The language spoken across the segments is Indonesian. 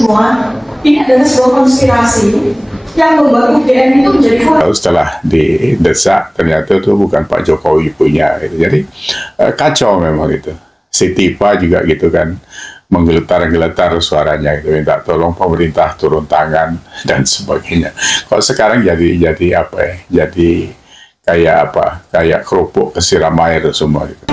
semua, ini adalah sebuah konspirasi yang membuat UGM itu menjadi setelah didesak ternyata itu bukan Pak Jokowi punya gitu. Jadi kacau memang itu. Si Tifa juga gitu kan menggeletar-geletar suaranya gitu, minta tolong pemerintah turun tangan dan sebagainya. Kalau sekarang jadi apa ya? Jadi kayak apa? Kayak kerupuk kesiram air semua gitu.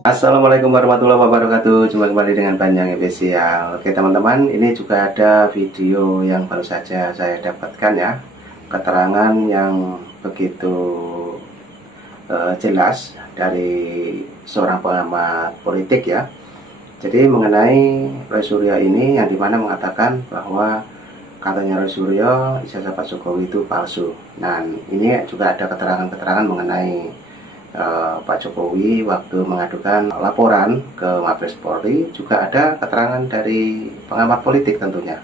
Assalamualaikum warahmatullahi wabarakatuh. Jumpa kembali dengan Panjang Spesial. Oke teman-teman, ini juga ada video yang baru saja saya dapatkan ya, keterangan yang begitu jelas dari seorang pengamat politik ya. Jadi mengenai Roy Suryo ini, yang dimana mengatakan bahwa katanya Roy Suryo ijazah Pak Jokowi itu palsu. Nah ini juga ada keterangan-keterangan mengenai Pak Jokowi waktu mengadukan laporan ke Mabes Polri. Juga ada keterangan dari pengamat politik tentunya.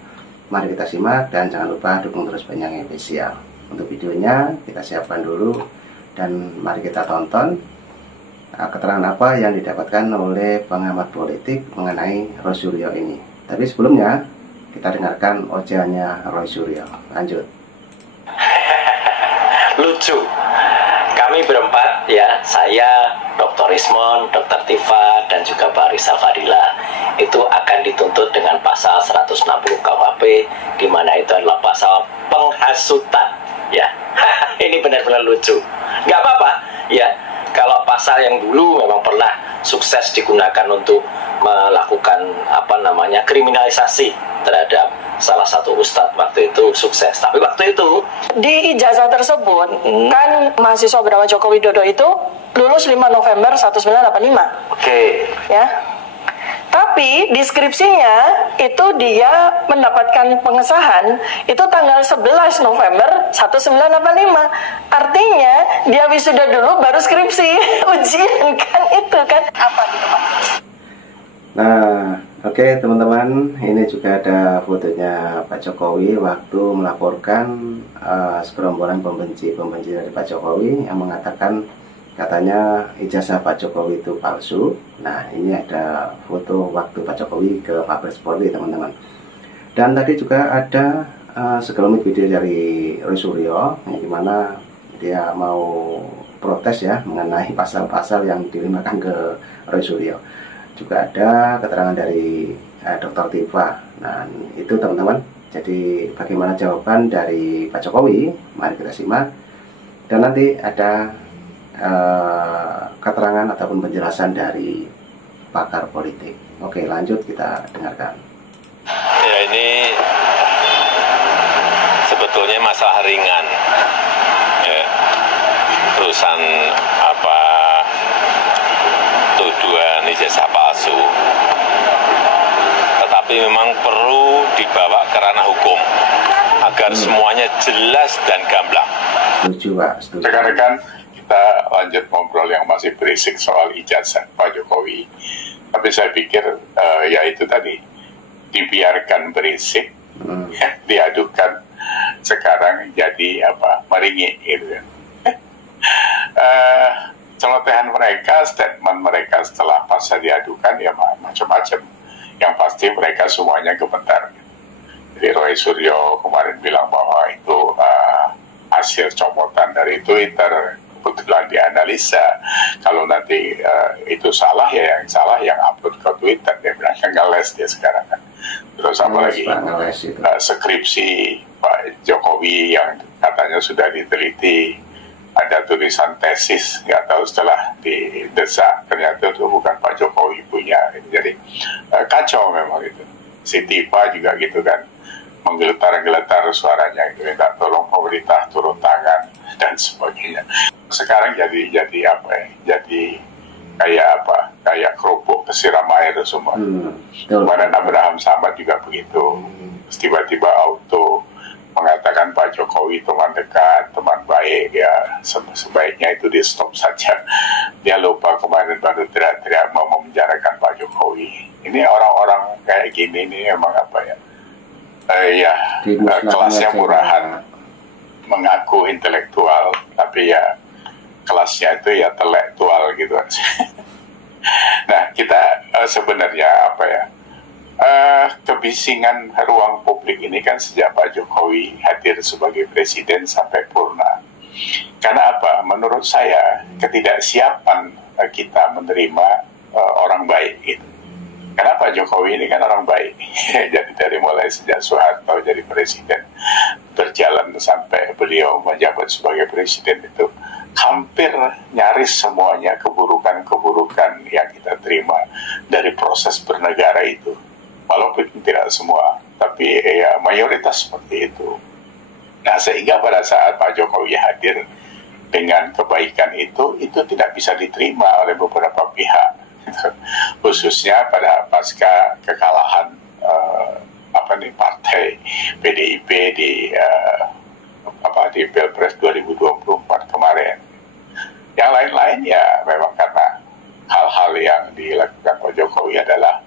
Mari kita simak dan jangan lupa dukung terus Panjang Spesial. Untuk videonya kita siapkan dulu dan mari kita tonton keterangan apa yang didapatkan oleh pengamat politik mengenai Roy Suryo ini. Tapi sebelumnya kita dengarkan ocehannya Roy Suryo. Lanjut. Lucu. Kami berempat ya, saya, Dr. Ismon, Dr. Tifa, dan juga Pak Rizal Fadila itu akan dituntut dengan pasal 160 KUHP, di mana itu adalah pasal penghasutan ya. Ini benar-benar lucu. Nggak apa-apa ya, kalau pasal yang dulu memang pernah sukses digunakan untuk melakukan kriminalisasi terhadap salah satu ustadz waktu itu sukses. Tapi waktu itu di ijazah tersebut kan mahasiswa bernama Joko Widodo itu lulus 5 November 1985. Oke. Ya. Tapi di skripsinya itu dia mendapatkan pengesahan itu tanggal 11 November 1985. Artinya dia wisuda dulu baru skripsi. Ujian kan itu kan apa gitu Pak. Nah, oke teman-teman, ini juga ada fotonya Pak Jokowi waktu melaporkan segerombolan pembenci dari Pak Jokowi yang mengatakan katanya ijazah Pak Jokowi itu palsu. Nah, ini ada foto waktu Pak Jokowi ke Mabes Polri teman-teman. Dan tadi juga ada sekelumit video dari Roy Suryo yang dimana dia mau protes ya mengenai pasal-pasal yang dilimpahkan ke Roy Suryo. Juga ada keterangan dari Dr. Tifa. Nah itu teman-teman, jadi bagaimana jawaban dari Pak Jokowi, mari kita simak. Dan nanti ada keterangan ataupun penjelasan dari pakar politik. Oke, lanjut kita dengarkan. Ya, ini sebetulnya masalah ringan ya, urusan tuduhan ijazah palsu, tetapi memang perlu dibawa ke ranah hukum agar semuanya jelas dan gamblang. Setuju Pak, setuju. Rekan-rekan, kita lanjut ngobrol yang masih berisik soal ijazah Pak Jokowi. Tapi saya pikir ya itu tadi, dibiarkan berisik, ya, diadukan, sekarang jadi meringik gitu ya. Celotehan mereka, statement mereka setelah pasca diadukan ya macam-macam. Yang pasti mereka semuanya gemetar. Jadi Roy Suryo kemarin bilang bahwa itu hasil copotan dari Twitter, kebetulan dianalisa. Kalau nanti itu salah ya yang salah yang upload ke Twitter, dia bilang ngeles dia sekarang kan. Terus apa lagi skripsi Pak Jokowi yang katanya sudah diteliti, ada tulisan tesis, nggak tahu setelah didesak ternyata itu bukan Pak Jokowi punya. Jadi kacau memang itu. Si Tifa juga gitu kan menggeletar-geletar suaranya gitu, minta tolong pemerintah turun tangan dan sebagainya. Sekarang jadi kayak kerupuk kesiram air semua. Kemarin Abraham Samad juga begitu. Tiba-tiba auto mengatakan Pak Jokowi teman dekat, teman baik ya, sebaiknya itu di stop saja. Dia lupa kemarin baru teriak-teriak mau memenjarakan Pak Jokowi. Ini orang-orang kayak gini ini emang kelasnya murahan, mengaku intelektual tapi ya kelasnya itu ya telektual gitu aja. kita sebenarnya apa ya, kebisingan ruang publik ini kan sejak Pak Jokowi hadir sebagai presiden sampai purna. Karena apa? Menurut saya ketidaksiapan kita menerima orang baik gitu. Karena Pak Jokowi ini kan orang baik. Jadi dari mulai sejak Soeharto jadi presiden, berjalan sampai beliau menjabat sebagai presiden itu, hampir nyaris semuanya keburukan-keburukan yang kita terima dari proses bernegara itu. Walaupun tidak semua, tapi ya mayoritas seperti itu. Nah, sehingga pada saat Pak Jokowi hadir dengan kebaikan itu tidak bisa diterima oleh beberapa pihak. Khususnya pada pasca kekalahan partai PDIP di Pilpres 2024 kemarin. Yang lain-lain ya memang karena hal-hal yang dilakukan Pak Jokowi adalah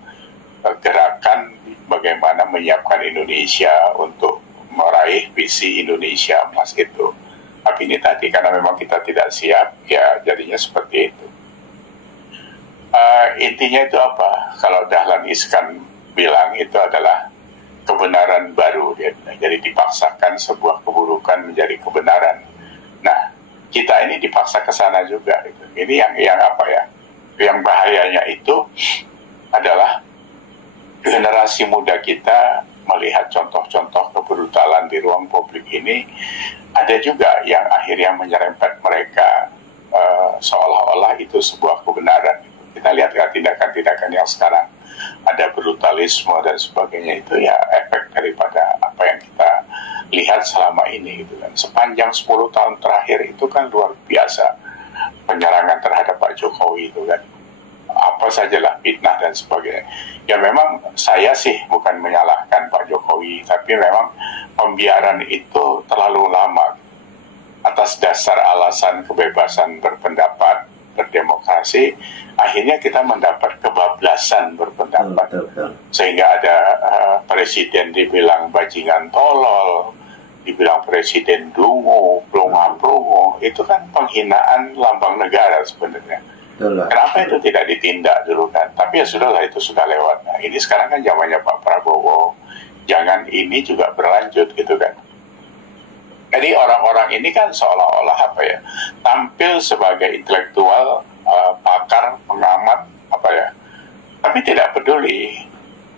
gerakan bagaimana menyiapkan Indonesia untuk meraih visi Indonesia Emas itu. Tapi ini tadi karena memang kita tidak siap, ya jadinya seperti itu. Intinya itu apa? Kalau Dahlan Iskan bilang itu adalah kebenaran baru. Jadi dipaksakan sebuah keburukan menjadi kebenaran. Nah, kita ini dipaksa ke sana juga. Gitu. Ini yang apa ya? Yang bahayanya itu adalah generasi muda kita melihat contoh-contoh kebrutalan di ruang publik ini. Ada juga yang akhirnya menyerempet mereka seolah-olah itu sebuah kebenaran. Kita lihat ya tindakan-tindakan yang sekarang ada brutalisme dan sebagainya, itu ya efek daripada apa yang kita lihat selama ini gitu kan. Sepanjang 10 tahun terakhir itu kan luar biasa penyerangan terhadap Pak Jokowi itu kan. Apa sajalah fitnah dan sebagainya. Ya memang saya sih bukan menyalahkan Pak Jokowi, tapi memang pembiaran itu terlalu lama atas dasar alasan kebebasan berpendapat, berdemokrasi. Akhirnya kita mendapat kebablasan berpendapat. Sehingga ada presiden dibilang bajingan tolol, dibilang presiden dungu, plunga-plungu. Itu kan penghinaan lambang negara sebenarnya. Kenapa itu tidak ditindak dulu kan? Tapi ya sudahlah, itu sudah lewat. Nah, ini sekarang kan zamannya Pak Prabowo. Jangan ini juga berlanjut gitu kan. Jadi orang-orang ini kan seolah-olah apa ya, tampil sebagai intelektual, pakar, pengamat, apa ya, tapi tidak peduli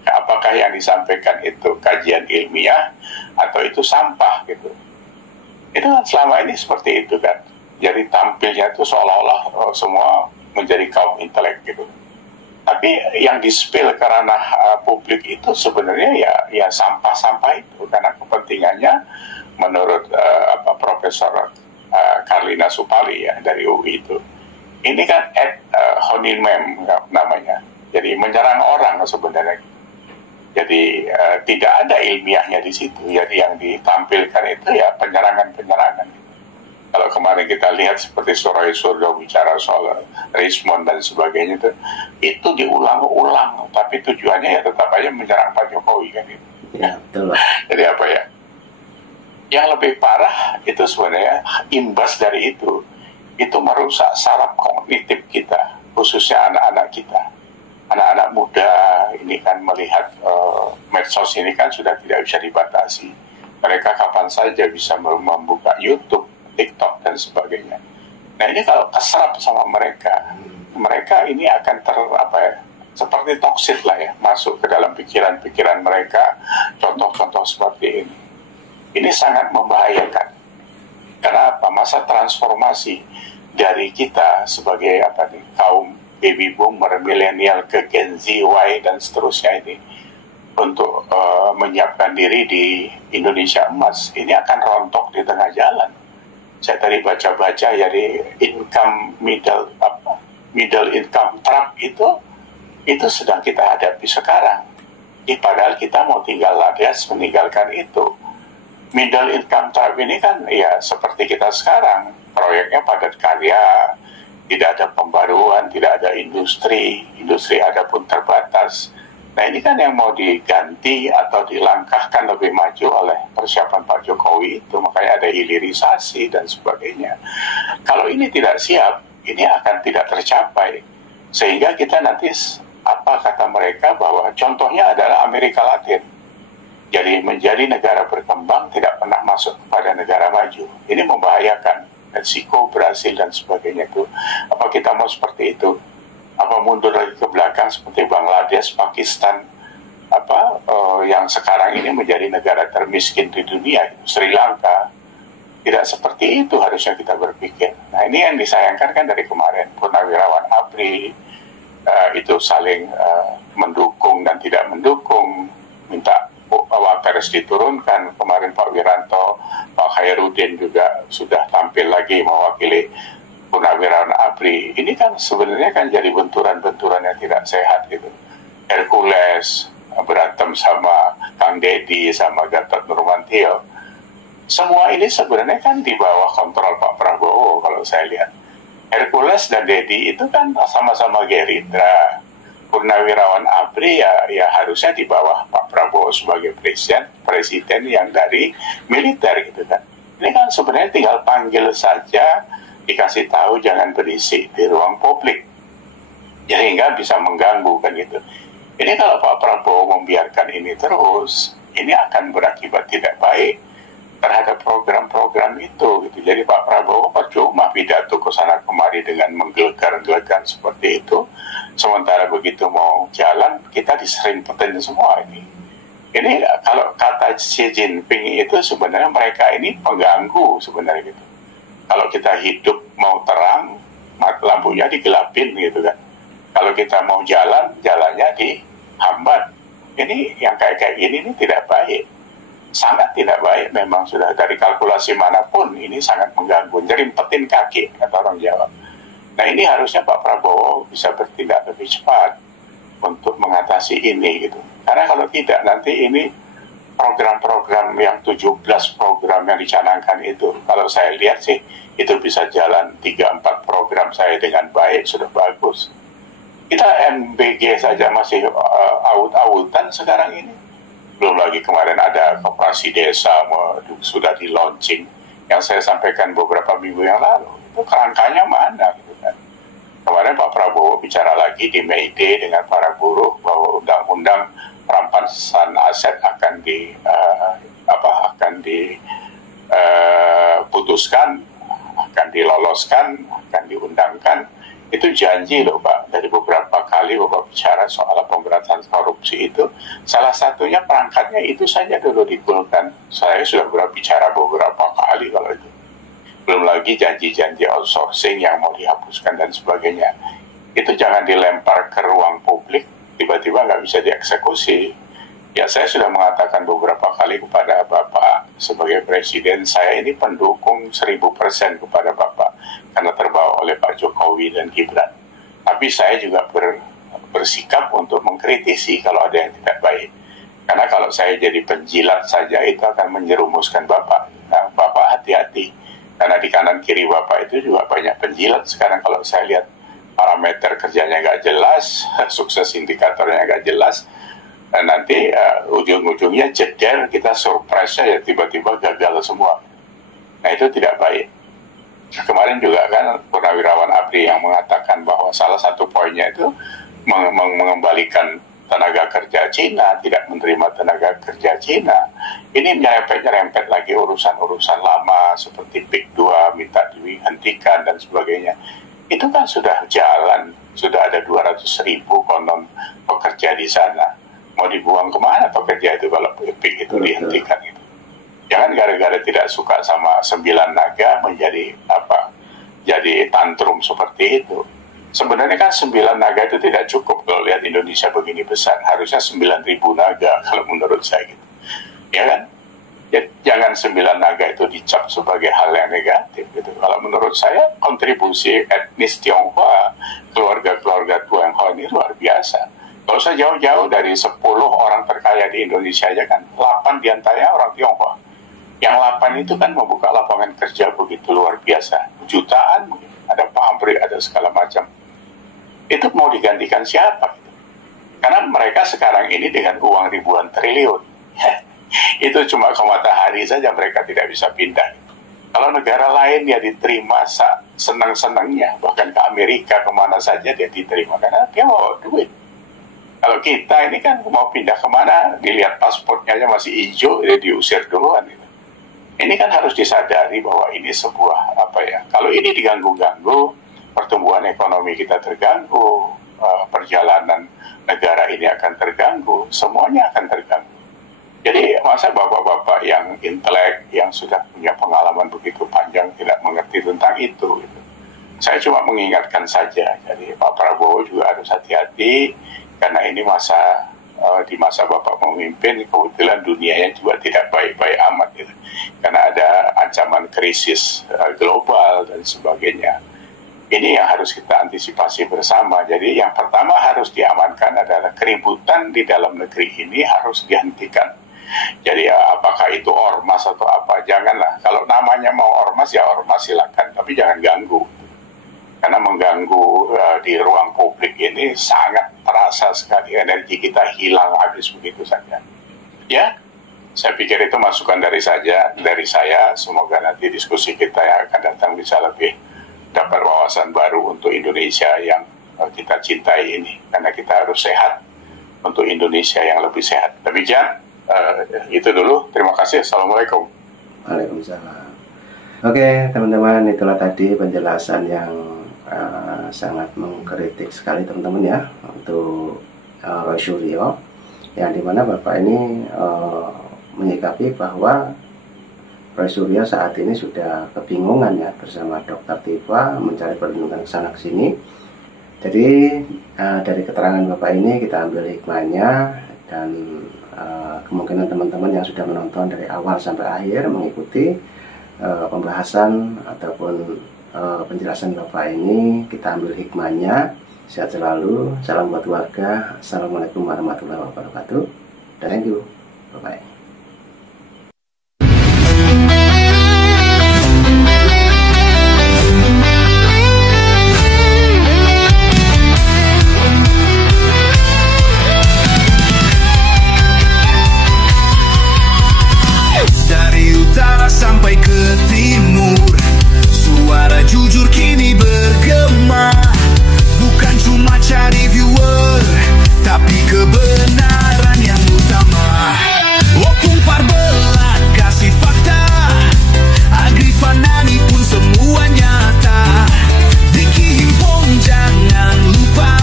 apakah yang disampaikan itu kajian ilmiah atau itu sampah gitu. Itu kan selama ini seperti itu kan. Jadi tampilnya itu seolah-olah semua menjadi kaum intelek gitu. Tapi yang di-spill ke ranah publik itu sebenarnya ya sampah-sampah itu, karena kepentingannya menurut Profesor Karlina Supali ya dari UI itu. Ini kan honimem namanya. Jadi menyerang orang sebenarnya. Jadi tidak ada ilmiahnya di situ. Jadi yang ditampilkan itu ya penyerangan-penyerangan. Kalau kemarin kita lihat seperti Roy Suryo bicara soal Rismond dan sebagainya itu diulang-ulang, tapi tujuannya ya tetap aja menyerang Pak Jokowi kan itu. Ya, betul. Jadi apa ya? Yang lebih parah itu sebenarnya imbas dari itu merusak saraf kognitif kita, khususnya anak-anak kita. Anak-anak muda ini kan melihat medsos ini kan sudah tidak bisa dibatasi. Mereka kapan saja bisa membuka YouTube, TikTok dan sebagainya. Nah ini kalau keserap sama mereka ini akan seperti toksit lah ya, masuk ke dalam pikiran-pikiran mereka, contoh-contoh seperti ini. Ini sangat membahayakan. Karena apa? Masa transformasi dari kita sebagai kaum baby boomer, milenial ke Gen Z, Y dan seterusnya ini untuk menyiapkan diri di Indonesia Emas ini akan rontok di tengah jalan. Saya tadi baca-baca ya di middle income trap itu sedang kita hadapi sekarang. Padahal kita mau tinggal alias meninggalkan itu. Middle income trap ini kan ya seperti kita sekarang, proyeknya padat karya, tidak ada pembaruan, tidak ada industri ada pun terbatas. Nah ini kan yang mau diganti atau dilangkahkan lebih maju oleh persiapan Pak Jokowi itu, makanya ada hilirisasi dan sebagainya. Kalau ini tidak siap, ini akan tidak tercapai, sehingga kita nanti apa kata mereka, bahwa contohnya adalah Amerika Latin. Jadi menjadi negara berkembang tidak pernah masuk kepada negara maju. Ini membahayakan. Meksiko, Brasil, dan sebagainya itu. Apa kita mau seperti itu? Apa mundur lagi ke belakang seperti Bangladesh, Pakistan, yang sekarang ini menjadi negara termiskin di dunia, Sri Lanka? Tidak seperti itu harusnya kita berpikir. Nah, ini yang disayangkan kan dari kemarin. Purnawirawan ABRI itu saling mendukung dan tidak mendukung, minta Wapres diturunkan. Kemarin Pak Wiranto, Pak Khairuddin juga sudah tampil lagi mewakili Purnawirawan ABRI. Ini kan sebenarnya kan jadi benturan-benturan yang tidak sehat gitu. Hercules berantem sama Kang Deddy sama Gatot Nurmantio. Semua ini sebenarnya kan di bawah kontrol Pak Prabowo kalau saya lihat. Hercules dan Deddy itu kan sama-sama Gerindra. Purnawirawan ABRI ya harusnya di bawah Pak Prabowo sebagai presiden yang dari militer gitu kan. Ini kan sebenarnya tinggal panggil saja, dikasih tahu jangan berisik di ruang publik. Jadi nggak bisa mengganggu kan gitu. Ini kalau Pak Prabowo membiarkan ini terus, ini akan berakibat tidak baik terhadap program-program itu gitu. Jadi Pak Prabowo percuma pidato ke sana kemari dengan menggelegar-gelegar seperti itu. Sementara begitu mau jalan, kita diserimpetin semua ini. Ini kalau kata Xi Jinping itu sebenarnya mereka ini pengganggu sebenarnya gitu. Kalau kita hidup mau terang, lampunya digelapin gitu kan. Kalau kita mau jalan, jalannya dihambat. Ini yang kayak gini ini tidak baik. Sangat tidak baik, memang sudah dari kalkulasi manapun ini sangat mengganggu. Jerimpetin kaki, kata orang Jawa. Nah ini harusnya Pak Prabowo bisa bertindak lebih cepat untuk mengatasi ini gitu. Karena kalau tidak nanti ini program-program yang 17 program yang dicanangkan itu, kalau saya lihat sih itu bisa jalan 3-4 program saya dengan baik, sudah bagus. Kita MBG saja masih aut-autan sekarang ini. Belum lagi kemarin ada koperasi desa sudah di launching yang saya sampaikan beberapa minggu yang lalu. Itu kerangkanya mana gitu kan. Kemarin Pak Prabowo bicara lagi di May Day dengan para buruh bahwa undang-undang perampasan aset akan diputuskan, akan diloloskan, akan diundangkan. Itu janji loh Pak, dari beberapa kali Bapak bicara soal pemberantasan korupsi itu. Salah satunya perangkatnya itu saja dulu digolkan. Saya sudah berbicara beberapa kali kalau itu. Belum lagi janji-janji outsourcing yang mau dihapuskan dan sebagainya. Itu jangan dilempar ke ruang publik, tiba-tiba nggak bisa dieksekusi. Ya saya sudah mengatakan beberapa kali kepada Bapak sebagai Presiden, saya ini pendukung 1000% kepada Bapak karena terbawa oleh Pak Jokowi dan Gibran. Tapi saya juga bersikap untuk mengkritisi kalau ada yang tidak baik. Karena kalau saya jadi penjilat saja itu akan menjerumuskan Bapak. Nah, Bapak hati-hati. Karena di kanan kiri Bapak itu juga banyak penjilat. Sekarang kalau saya lihat parameter kerjanya nggak jelas, sukses indikatornya nggak jelas, dan nanti ujung-ujungnya jeder, kita surprise ya tiba-tiba gagal semua. Nah itu tidak baik. Kemarin juga kan Purnawirawan ABRI yang mengatakan bahwa salah satu poinnya itu mengembalikan tenaga kerja Cina, tidak menerima tenaga kerja Cina. Ini nyerempet-nyerempet lagi urusan-urusan lama seperti PIK 2 minta dihentikan dan sebagainya. Itu kan sudah jalan, sudah ada 200.000 konon pekerja di sana. Mau dibuang kemana pekerja itu kalau PIK itu dihentikan itu? Jangan gara-gara tidak suka sama 9 naga menjadi jadi tantrum seperti itu. Sebenarnya kan 9 naga itu tidak cukup kalau lihat Indonesia begini besar. Harusnya 9.000 naga kalau menurut saya gitu. Ya kan? Ya, jangan 9 naga itu dicap sebagai hal yang negatif gitu. Kalau menurut saya kontribusi etnis Tionghoa, keluarga-keluarga Tionghoa ini luar biasa. Kalau usah jauh-jauh dari 10 orang terkaya di Indonesia aja kan, 8 diantaranya orang Tionghoa. Yang 8 itu kan membuka lapangan kerja begitu luar biasa. Jutaan, ada pabrik, ada segala macam. Itu mau digantikan siapa? Karena mereka sekarang ini dengan uang ribuan triliun. Itu cuma ke matahari saja mereka tidak bisa pindah. Kalau negara lain dia diterima senang-senangnya, bahkan ke Amerika kemana saja dia diterima karena dia mau duit. Kalau kita ini kan mau pindah kemana, dilihat pasportnya aja masih hijau, dia diusir duluan. Gitu. Ini kan harus disadari bahwa ini sebuah kalau ini diganggu-ganggu, pertumbuhan ekonomi kita terganggu, perjalanan negara ini akan terganggu, semuanya akan terganggu. Jadi masa bapak-bapak yang intelek, yang sudah punya pengalaman begitu panjang tidak mengerti tentang itu. Gitu. Saya cuma mengingatkan saja, jadi Pak Prabowo juga harus hati-hati, karena ini di masa Bapak memimpin, kebetulan dunianya juga tidak baik-baik amat. Gitu. Karena ada ancaman krisis global dan sebagainya. Ini yang harus kita antisipasi bersama. Jadi yang pertama harus diamankan adalah keributan di dalam negeri ini harus dihentikan. Jadi apakah itu ormas atau apa, janganlah. Kalau namanya mau ormas ya ormas silakan, tapi jangan ganggu. Karena mengganggu di ruang publik ini sangat terasa sekali, energi kita hilang habis begitu saja. Ya, saya pikir itu masukan dari saya. Semoga nanti diskusi kita yang akan datang bisa lebih dapat wawasan baru untuk Indonesia yang kita cintai ini. Karena kita harus sehat untuk Indonesia yang lebih sehat. Demikian, itu dulu. Terima kasih. Assalamualaikum. Waalaikumsalam. Oke, teman-teman, itulah tadi penjelasan yang sangat mengkritik sekali teman-teman ya untuk Roy Suryo, yang dimana Bapak ini menyikapi bahwa Roy Suryo saat ini sudah kebingungan ya bersama Dr. Tifa mencari perlindungan kesana kesini. Jadi dari keterangan Bapak ini kita ambil hikmahnya, dan kemungkinan teman-teman yang sudah menonton dari awal sampai akhir mengikuti pembahasan ataupun penjelasan Bapak ini, kita ambil hikmahnya. Sehat selalu, salam buat warga. Assalamualaikum warahmatullahi wabarakatuh. Thank you, bye-bye. Dari utara sampai ke timur, suara jujur kini bergema. Bukan cuma cari viewer, tapi kebenaran yang utama. Opung Parbelat kasih fakta, Agrifanani pun semua nyata. Vicky Himpong jangan lupa,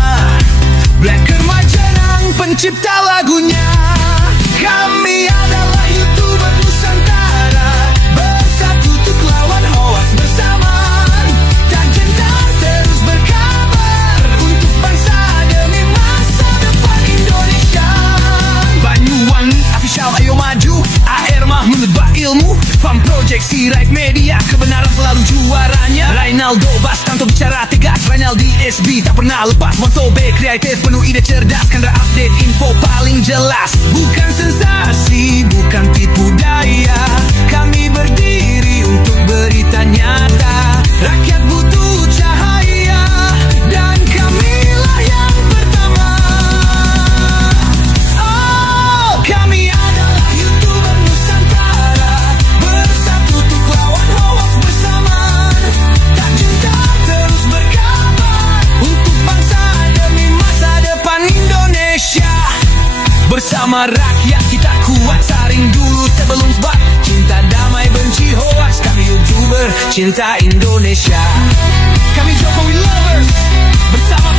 Blacker Majenang pencipta lagunya. Kami adalah YouTuber Nusantara, bersatu untuk lawan hoax bersama. Tak gentar terus berkabar untuk bangsa demi masa depan Indonesia. Banyuwangi official ayo maju, AR mah menebak ilmu. Farm Project Sirait Media, kebenaran selalu juaranya. Rainaldo Bastanto bicara tegas, Rainaldi SB tak pernah lepas. Moto B kreatif penuh ide cerdas, Kendra update info paling jelas. Bukan sensasi, bukan tipu daya, kami berdiri untuk berita nyata. Rakyat butuh cahaya, dan kamilah yang pertama. Oh, kami adalah YouTuber Nusantara, bersatu untuk lawan hoax bersama. Tak gentar terus berkabar untuk bangsa demi masa depan Indonesia. Bersama rakyat kita kuat, saring dulu sebelum sebat. Cinta damai benci hoax, kami YouTuber cinta Indonesia. Kami Jokowi lovers, bersama